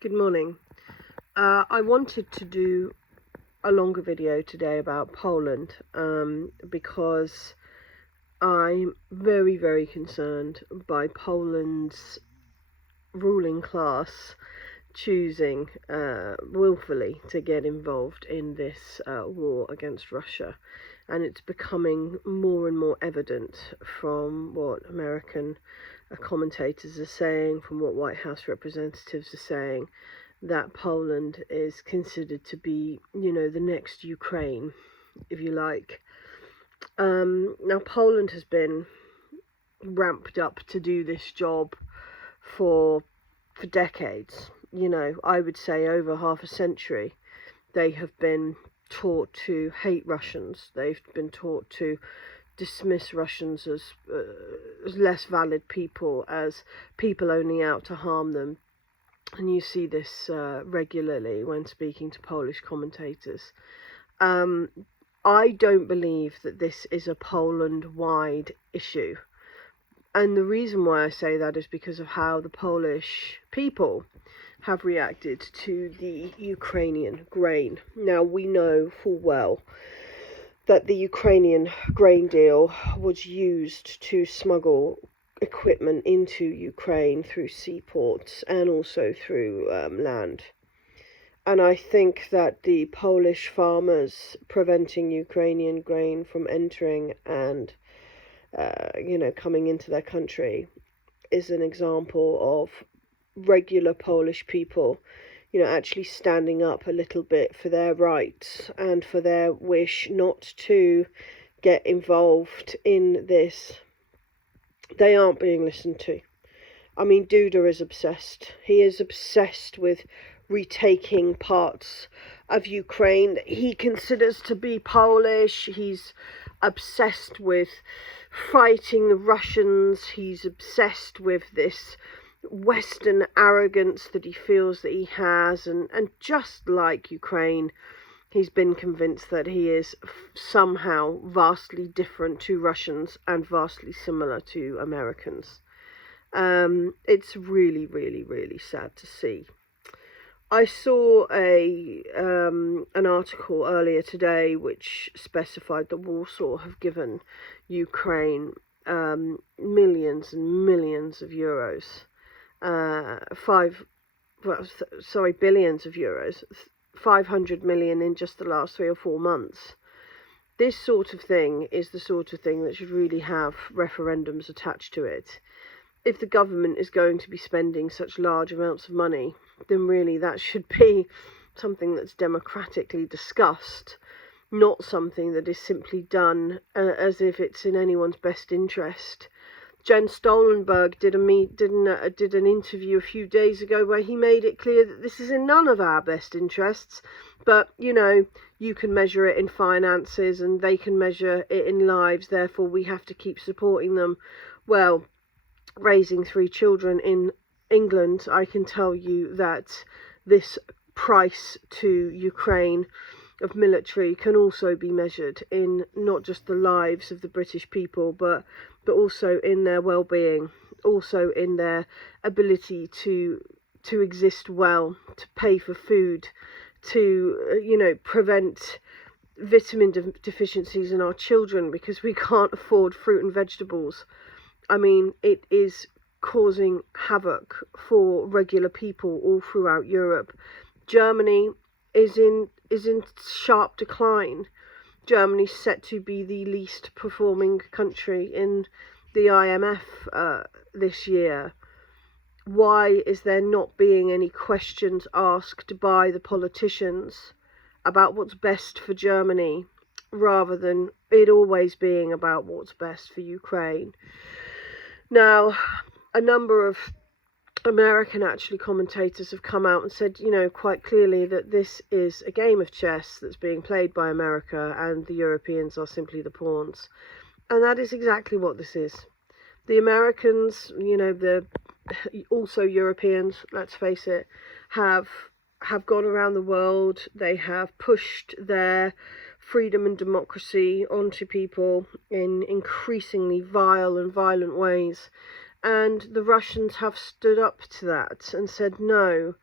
Good morning. I wanted to do a longer video today about Poland because I'm very, very concerned by Poland's ruling class choosing willfully to get involved in this war against Russia. And it's becoming more and more evident from what American commentators are saying, from what White House representatives are saying, that Poland is considered to be, the next Ukraine, if you like. Now, Poland has been ramped up to do this job for decades. I would say over half a century. They have been taught to hate Russians. They've been taught to dismiss Russians as less valid people, as people only out to harm them. And you see this regularly when speaking to Polish commentators. I don't believe that this is a Poland-wide issue. And the reason why I say that is because of how the Polish people have reacted to the Ukrainian grain. Now, we know full well that the Ukrainian grain deal was used to smuggle equipment into Ukraine through seaports and also through land. And I think that the Polish farmers preventing Ukrainian grain from entering and coming into their country is an example of regular Polish people, actually standing up a little bit for their rights and for their wish not to get involved in this. They aren't being listened to. I mean, Duda is obsessed. He is obsessed with retaking parts of Ukraine that he considers to be Polish. He's obsessed with fighting the Russians. He's obsessed with this Western arrogance that he feels that he has. And just like Ukraine, he's been convinced that he is somehow vastly different to Russians and vastly similar to Americans. It's really, really, really sad to see. I saw an article earlier today which specified that Warsaw have given Ukraine millions and millions of euros, billions of euros, 500 million in just the last 3 or 4 months. This sort of thing is the sort of thing that should really have referendums attached to it. If the government is going to be spending such large amounts of money, then really that should be something that's democratically discussed, not something that is simply done as if it's in anyone's best interest. Jens Stoltenberg did an interview a few days ago where he made it clear that this is in none of our best interests, but you can measure it in finances and they can measure it in lives, therefore we have to keep supporting them. Well, raising 3 children in England, I can tell you that this price to Ukraine of military can also be measured in not just the lives of the British people, but also in their well-being, also in their ability to exist well, to pay for food, to prevent vitamin deficiencies in our children because we can't afford fruit and vegetables. I mean, it is causing havoc for regular people all throughout Europe. Germany is in sharp decline. Germany's set to be the least performing country in the IMF this year. Why is there not being any questions asked by the politicians about what's best for Germany, rather than it always being about what's best for Ukraine? Now, a number of American commentators have come out and said, quite clearly that this is a game of chess that's being played by America and the Europeans are simply the pawns. And that is exactly what this is. The Americans, also Europeans, let's face it, have gone around the world. They have pushed their freedom and democracy onto people in increasingly vile and violent ways. And the Russians have stood up to that and said, no,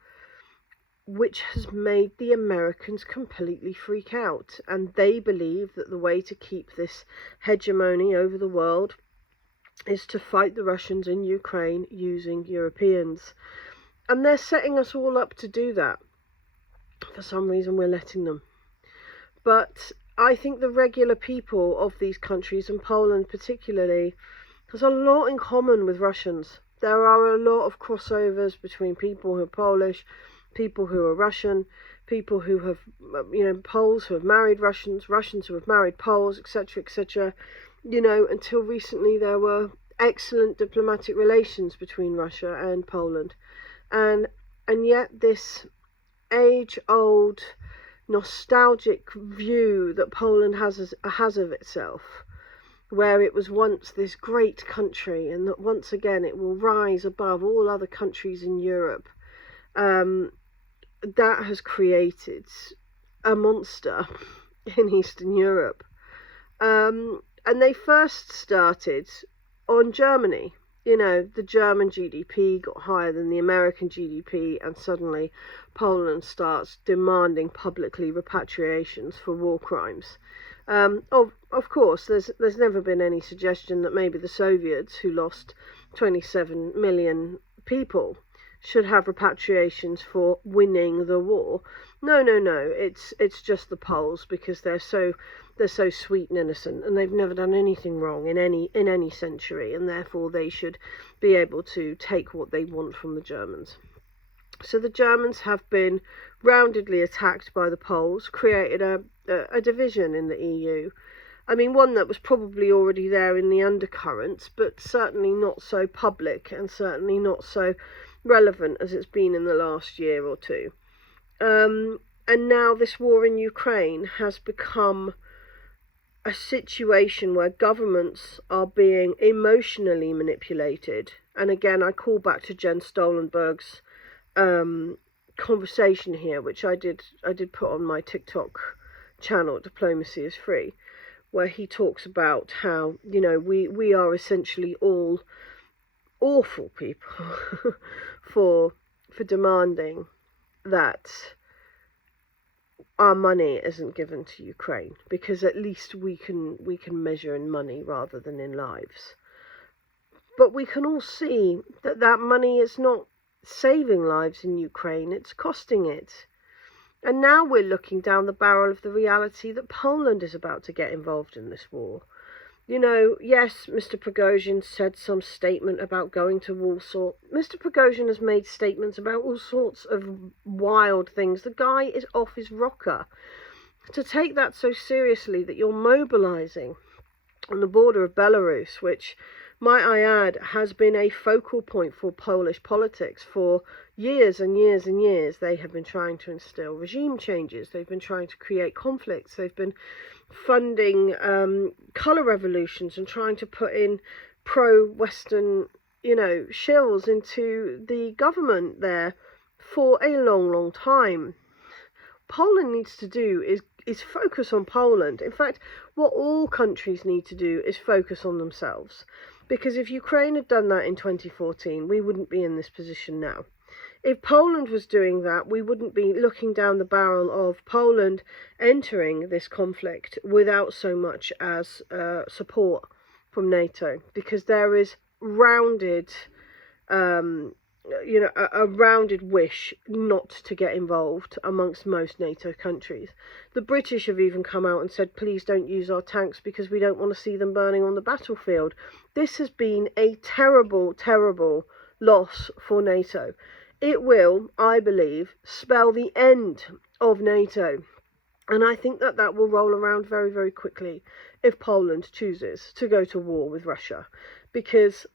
which has made the Americans completely freak out. And they believe that the way to keep this hegemony over the world is to fight the Russians in Ukraine using Europeans. And they're setting us all up to do that. For some reason, we're letting them. But I think the regular people of these countries, and Poland particularly, has a lot in common with Russians. There are a lot of crossovers between people who are Polish, people who are Russian, people who have, Poles who have married Russians, Russians who have married Poles, etc., etc. Until recently there were excellent diplomatic relations between Russia and Poland. And yet this age-old nostalgic view that Poland has of itself, where it was once this great country and that once again it will rise above all other countries in Europe, that has created a monster in Eastern Europe. And they first started on Germany. The German GDP got higher than the American GDP, and suddenly Poland starts demanding publicly repatriations for war crimes. Of course, there's never been any suggestion that maybe the Soviets, who lost 27 million people, should have repatriations for winning the war. No. It's just the Poles, because they're so sweet and innocent, and they've never done anything wrong in any century, and therefore they should be able to take what they want from the Germans. So the Germans have been roundedly attacked by the Poles, created a division in the EU. I mean, one that was probably already there in the undercurrents, but certainly not so public and certainly not so relevant as it's been in the last year or two. And now this war in Ukraine has become a situation where governments are being emotionally manipulated. And again, I call back to Jens Stoltenberg's conversation here, which I did put on my TikTok channel, Diplomacy is Free, where he talks about how, we are essentially all awful people for demanding that our money isn't given to Ukraine, because at least we can measure in money rather than in lives. But we can all see that money is not saving lives in Ukraine, it's costing it. And now we're looking down the barrel of the reality that Poland is about to get involved in this war. Yes, Mr. Prigozhin said some statement about going to Warsaw. Mr. Prigozhin has made statements about all sorts of wild things. The guy is off his rocker. To take that so seriously that you're mobilizing on the border of Belarus, which, might I add, has been a focal point for Polish politics for years and years and years. They have been trying to instill regime changes. They've been trying to create conflicts. They've been funding colour revolutions and trying to put in pro-Western, shills into the government there for a long, long time. Poland needs to do is focus on Poland. In fact, what all countries need to do is focus on themselves. Because if Ukraine had done that in 2014, we wouldn't be in this position now. If Poland was doing that, we wouldn't be looking down the barrel of Poland entering this conflict without so much as support from NATO, because there is rounded, a rounded wish not to get involved amongst most NATO countries. The British have even come out and said, please don't use our tanks because we don't want to see them burning on the battlefield. This has been a terrible, terrible loss for NATO. It will, I believe, spell the end of NATO. And I think that will roll around very, very quickly if Poland chooses to go to war with Russia. Because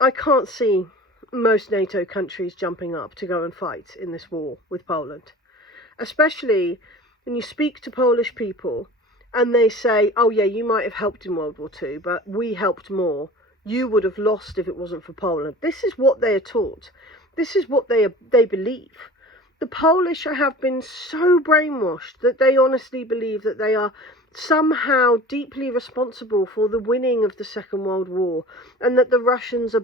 I can't see most NATO countries jumping up to go and fight in this war with Poland. Especially when you speak to Polish people and they say, oh yeah, you might have helped in World War II, but we helped more. You would have lost if it wasn't for Poland. This is what they are taught. This is what they believe. The Polish have been so brainwashed that they honestly believe that they are somehow deeply responsible for the winning of the Second World War, and that the Russians are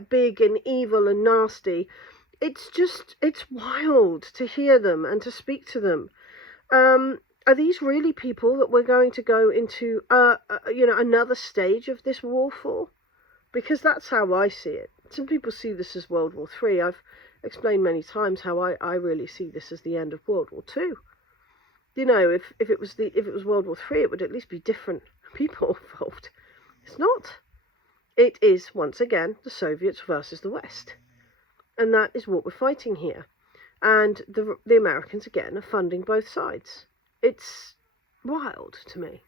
big and evil and nasty. it's wild to hear them and to speak to them. Are these really people that we're going to go into, another stage of this war for? Because that's how I see it. Some people see this as World War III. I've explained many times how I really see this as the end of World War II. You know, if it was World War III, it would at least be different people involved. It's not. It is, once again, the Soviets versus the West. And that is what we're fighting here. And the Americans, again, are funding both sides. It's wild to me.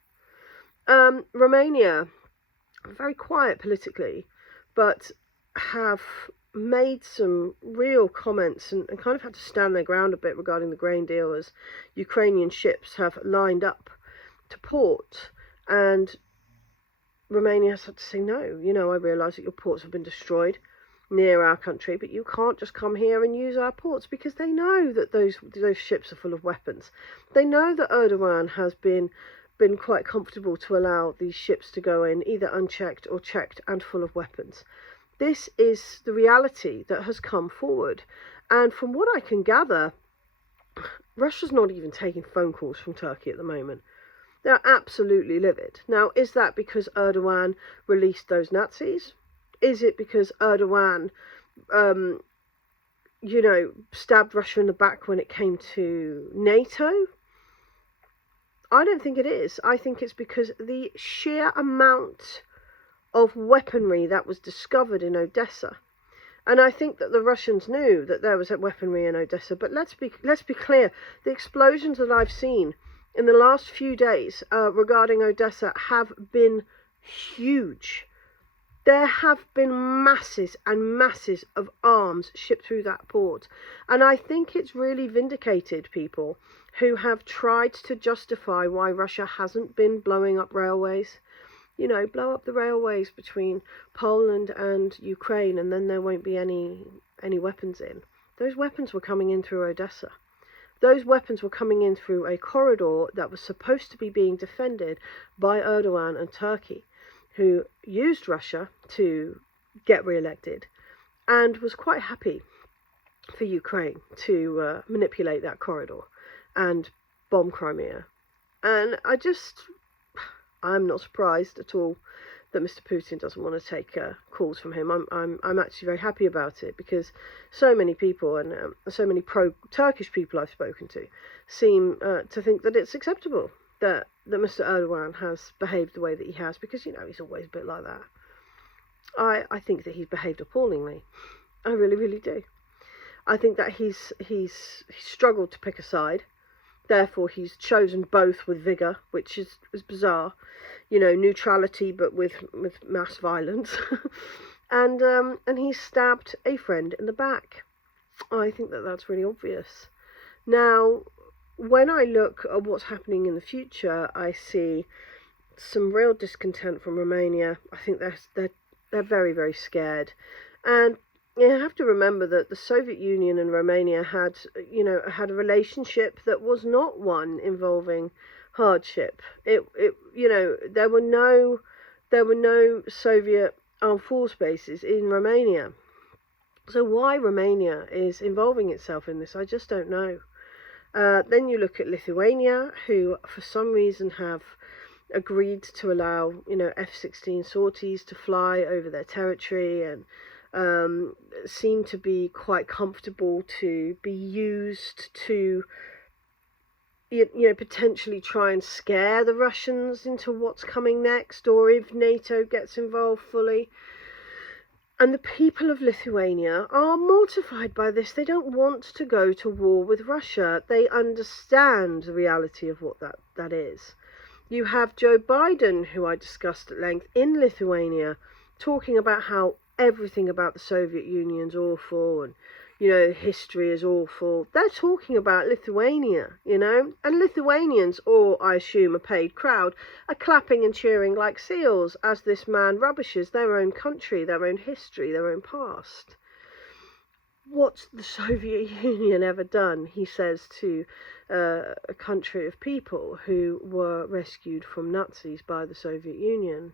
Romania, very quiet politically, but have made some real comments and kind of had to stand their ground a bit regarding the grain deal, as Ukrainian ships have lined up to port, and Romania has had to say no. You know, I realise that your ports have been destroyed near our country, but you can't just come here and use our ports, because they know that those ships are full of weapons. They know that Erdogan has been quite comfortable to allow these ships to go in either unchecked or checked and full of weapons. This is the reality that has come forward, and from what I can gather, Russia's not even taking phone calls from Turkey at the moment. They're absolutely livid. Now, is that because Erdogan released those Nazis? Is it because Erdogan, stabbed Russia in the back when it came to NATO? I don't think it is. I think it's because the sheer amount of weaponry that was discovered in Odessa. And I think that the Russians knew that there was weaponry in Odessa. But let's be clear. The explosions that I've seen in the last few days regarding Odessa have been huge. There have been masses and masses of arms shipped through that port. And I think it's really vindicated people who have tried to justify why Russia hasn't been blowing up railways. You know, blow up the railways between Poland and Ukraine, and then there won't be any weapons in. Those weapons were coming in through Odessa. Those weapons were coming in through a corridor that was supposed to be being defended by Erdogan and Turkey, who used Russia to get re-elected and was quite happy for Ukraine to manipulate that corridor and bomb Crimea. And I'm not surprised at all that Mr. Putin doesn't want to take calls from him. I'm actually very happy about it, because so many people and so many pro-Turkish people I've spoken to seem to think that it's acceptable that Mr. Erdogan has behaved the way that he has, because, you know, he's always a bit like that. I think that he's behaved appallingly. I really, really do. I think that he's struggled to pick a side. Therefore, he's chosen both with vigour, which is bizarre. You know, neutrality but with mass violence. and he's stabbed a friend in the back. I think that that's really obvious. Now, when I look at what's happening in the future, I see some real discontent from Romania. I think they're very, very scared. And you have to remember that the Soviet Union and Romania had a relationship that was not one involving hardship. There were no Soviet armed force bases in Romania. So why Romania is involving itself in this, I just don't know. Then you look at Lithuania, who for some reason have agreed to allow, F-16 sorties to fly over their territory, and seem to be quite comfortable to be used to, potentially try and scare the Russians into what's coming next, or if NATO gets involved fully. And the people of Lithuania are mortified by this. They don't want to go to war with Russia. They understand the reality of what that is. You have Joe Biden, who I discussed at length, in Lithuania, talking about how everything about the Soviet Union's awful, and history is awful. They're talking about Lithuania, and Lithuanians, or I assume a paid crowd, are clapping and cheering like seals as this man rubbishes their own country, their own history, their own past. What's the Soviet Union ever done, he says to a country of people who were rescued from Nazis by the Soviet Union?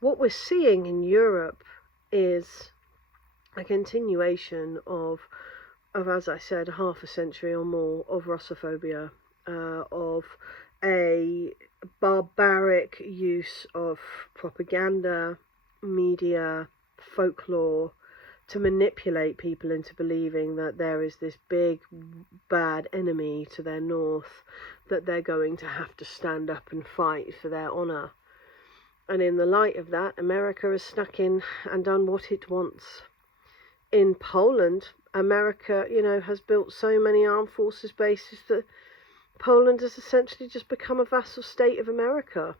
What we're seeing in Europe is a continuation of, as I said, half a century or more of Russophobia, of a barbaric use of propaganda, media, folklore, to manipulate people into believing that there is this big bad enemy to their north that they're going to have to stand up and fight for their honour. And in the light of that, America has snuck in and done what it wants. In Poland, America, has built so many armed forces bases that Poland has essentially just become a vassal state of America.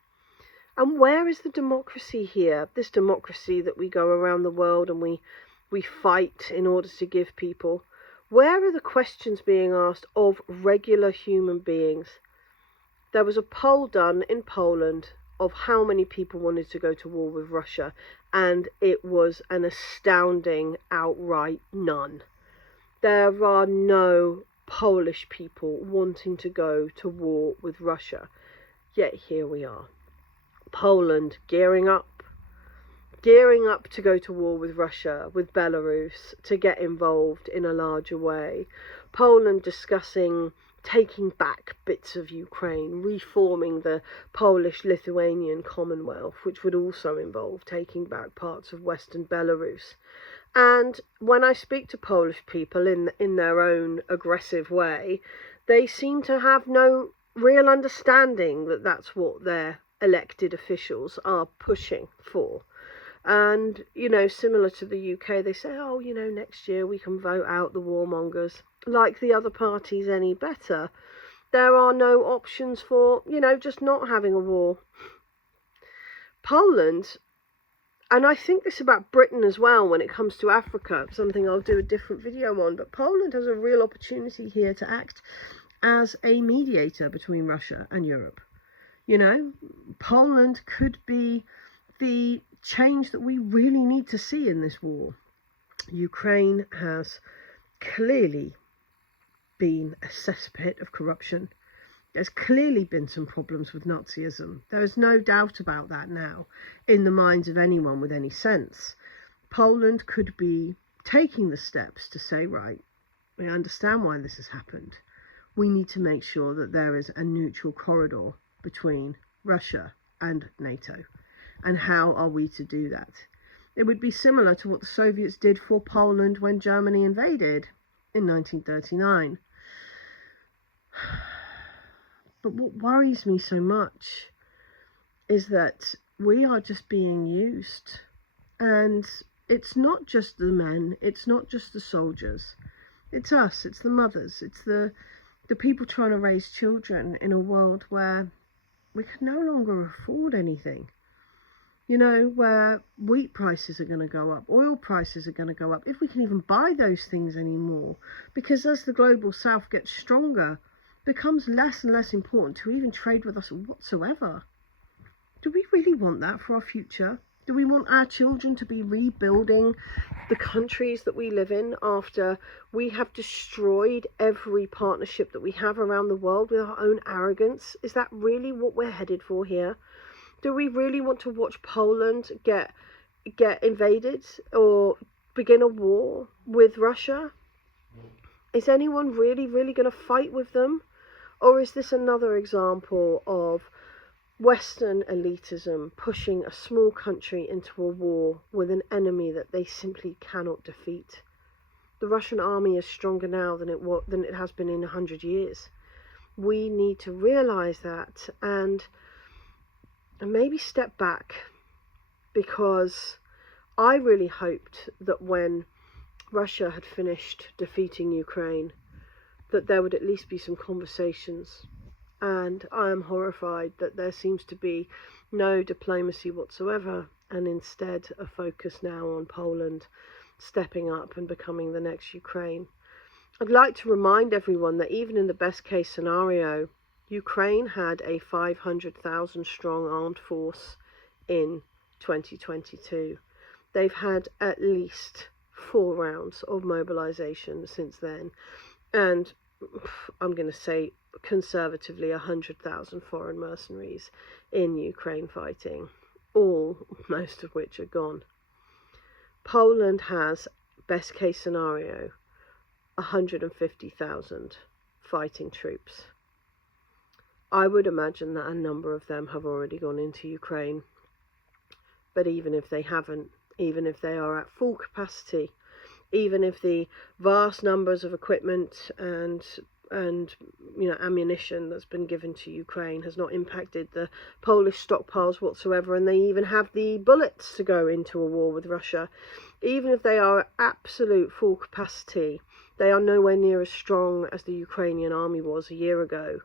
And where is the democracy here? This democracy that we go around the world and we fight in order to give people. Where are the questions being asked of regular human beings? There was a poll done in Poland of how many people wanted to go to war with Russia, and it was an astounding outright none. There are no Polish people wanting to go to war with Russia, yet here we are. Poland gearing up to go to war with Russia, with Belarus, to get involved in a larger way. Poland discussing taking back bits of Ukraine, reforming the Polish-Lithuanian Commonwealth, which would also involve taking back parts of Western Belarus. And when I speak to Polish people in their own aggressive way, they seem to have no real understanding that that's what their elected officials are pushing for. And, similar to the UK, they say, next year we can vote out the warmongers. Like the other parties any better. There are no options for, just not having a war. Poland, and I think this about Britain as well when it comes to Africa, something I'll do a different video on, but Poland has a real opportunity here to act as a mediator between Russia and Europe. Poland could be the change that we really need to see in this war. Ukraine has clearly been a cesspit of corruption. There's clearly been some problems with Nazism. There is no doubt about that now in the minds of anyone with any sense. Poland could be taking the steps to say, right, we understand why this has happened. We need to make sure that there is a neutral corridor between Russia and NATO. And how are we to do that? It would be similar to what the Soviets did for Poland when Germany invaded in 1939. But what worries me so much is that we are just being used. And it's not just the men, it's not just the soldiers. It's us, it's the mothers, it's the people trying to raise children in a world where we can no longer afford anything. Where wheat prices are going to go up, oil prices are going to go up, if we can even buy those things anymore. Because as the global south gets stronger, it becomes less and less important to even trade with us whatsoever. Do we really want that for our future? Do we want our children to be rebuilding the countries that we live in after we have destroyed every partnership that we have around the world with our own arrogance? Is that really what we're headed for here? Do we really want to watch Poland get invaded or begin a war with Russia? Is anyone really going to fight with them? Or is this another example of Western elitism pushing a small country into a war with an enemy that they simply cannot defeat? The Russian army is stronger now than it has been in 100 years. We need to realise that and maybe step back, because I really hoped that when Russia had finished defeating Ukraine, that there would at least be some conversations. And I am horrified that there seems to be no diplomacy whatsoever, and instead a focus now on Poland stepping up and becoming the next Ukraine. I'd like to remind everyone that even in the best case scenario, Ukraine had a 500,000 strong armed force in 2022. They've had at least 4 rounds of mobilization since then, and I'm going to say conservatively 100,000 foreign mercenaries in Ukraine fighting, most of which are gone. Poland has best case scenario, 150,000 fighting troops. I would imagine that a number of them have already gone into Ukraine. But even if they haven't, even if they are at full capacity, even if the vast numbers of equipment and ammunition that's been given to Ukraine has not impacted the Polish stockpiles whatsoever, and they even have the bullets to go into a war with Russia, even if they are at absolute full capacity, they are nowhere near as strong as the Ukrainian army was a year ago.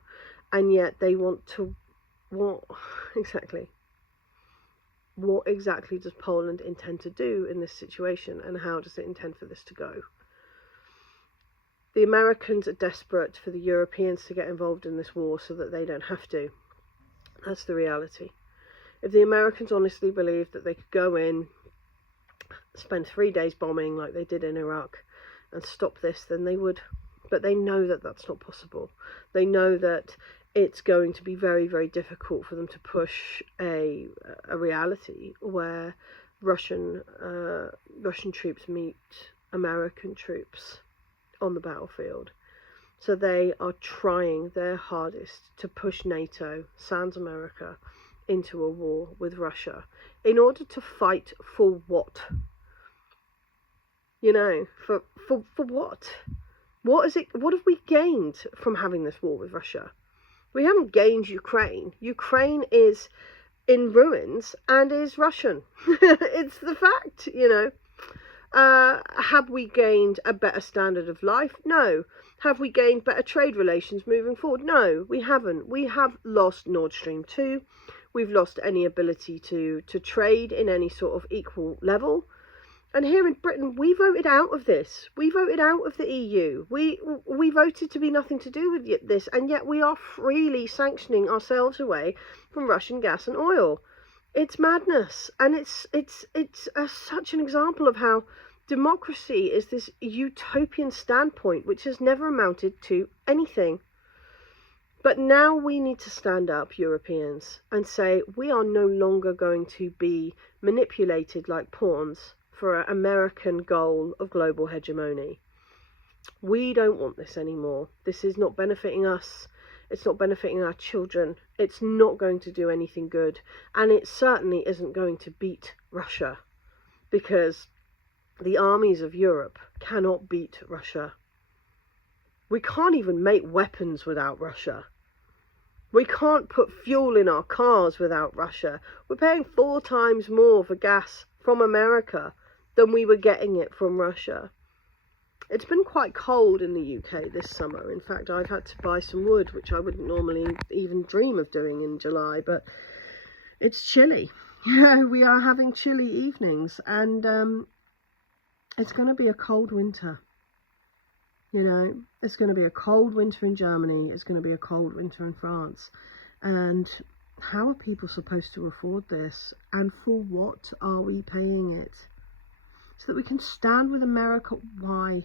And yet they want to, what exactly does Poland intend to do in this situation, and how does it intend for this to go? The Americans are desperate for the Europeans to get involved in this war so that they don't have to. That's the reality. If the Americans honestly believed that they could go in, spend 3 days bombing like they did in Iraq, and stop this, then they would. But they know that that's not possible. They know that it's going to be very, very difficult for them to push a reality where Russian troops meet American troops on the battlefield. So they are trying their hardest to push NATO, sans America, into a war with Russia. In order to fight for what? You know, for what? What have we gained from having this war with Russia? We haven't gained Ukraine. Ukraine is in ruins and is Russian. It's the fact, you know. Have we gained a better standard of life? No. Have we gained better trade relations moving forward? No, we haven't. We have lost Nord Stream 2. We've lost any ability to trade in any sort of equal level. And here in Britain, we voted out of this. We voted out of the EU. We voted to be nothing to do with this, and yet we are freely sanctioning ourselves away from Russian gas and oil. It's madness, and it's such an example of how democracy is this utopian standpoint which has never amounted to anything. But now we need to stand up, Europeans, and say we are no longer going to be manipulated like pawns for an American goal of global hegemony. We don't want this anymore. This is not benefiting us. It's not benefiting our children. It's not going to do anything good. And it certainly isn't going to beat Russia, because the armies of Europe cannot beat Russia. We can't even make weapons without Russia. We can't put fuel in our cars without Russia. We're paying 4 times more for gas from America than we were getting it from Russia. It's been quite cold in the UK this summer. In fact, I've had to buy some wood, which I wouldn't normally even dream of doing in July, but it's chilly. We are having chilly evenings, and it's going to be a cold winter. You know, it's going to be a cold winter in Germany. It's going to be a cold winter in France. And how are people supposed to afford this? And for what are we paying it? So that we can stand with America. Why?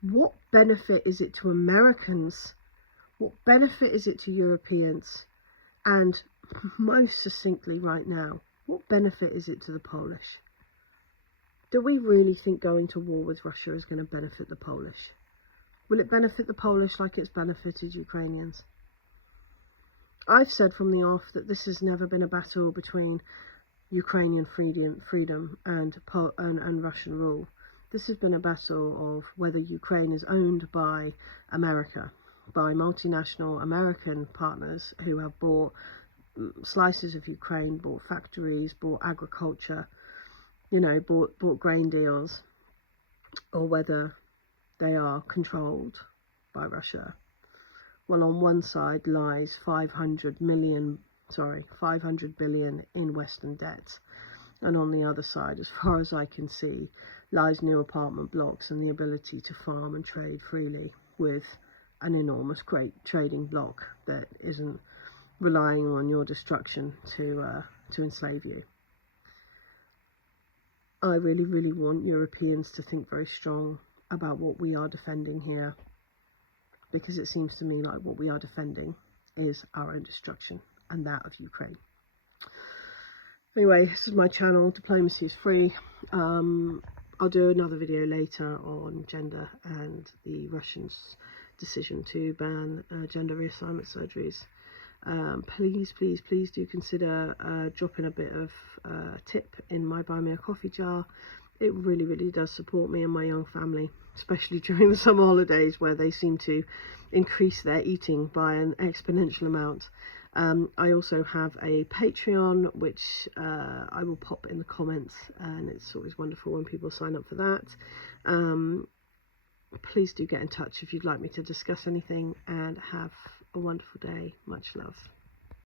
What benefit is it to Americans? What benefit is it to Europeans? And most succinctly right now, what benefit is it to the Polish? Do we really think going to war with Russia is going to benefit the Polish? Will it benefit the Polish like it's benefited Ukrainians? I've said from the off that this has never been a battle between Ukrainian freedom and Russian rule. This has been a battle of whether Ukraine is owned by America, by multinational American partners who have bought slices of Ukraine, bought factories, bought agriculture, you know, bought grain deals, or whether they are controlled by Russia. Well, on one side lies 500 billion in Western debt, and on the other side, as far as I can see, lies new apartment blocks and the ability to farm and trade freely with an enormous great trading bloc that isn't relying on your destruction to enslave you. I really, really want Europeans to think very strong about what we are defending here, because it seems to me like what we are defending is our own destruction and that of Ukraine. Anyway, this is my channel. Diplomacy is free. I'll do another video later on gender and the Russians' decision to ban gender reassignment surgeries. Please do consider dropping a bit of tip in my Buy Me a Coffee jar. It really does support me and my young family, especially during the summer holidays where they seem to increase their eating by an exponential amount. I also have a Patreon, which I will pop in the comments, and it's always wonderful when people sign up for that. Please do get in touch if you'd like me to discuss anything, and have a wonderful day. Much love.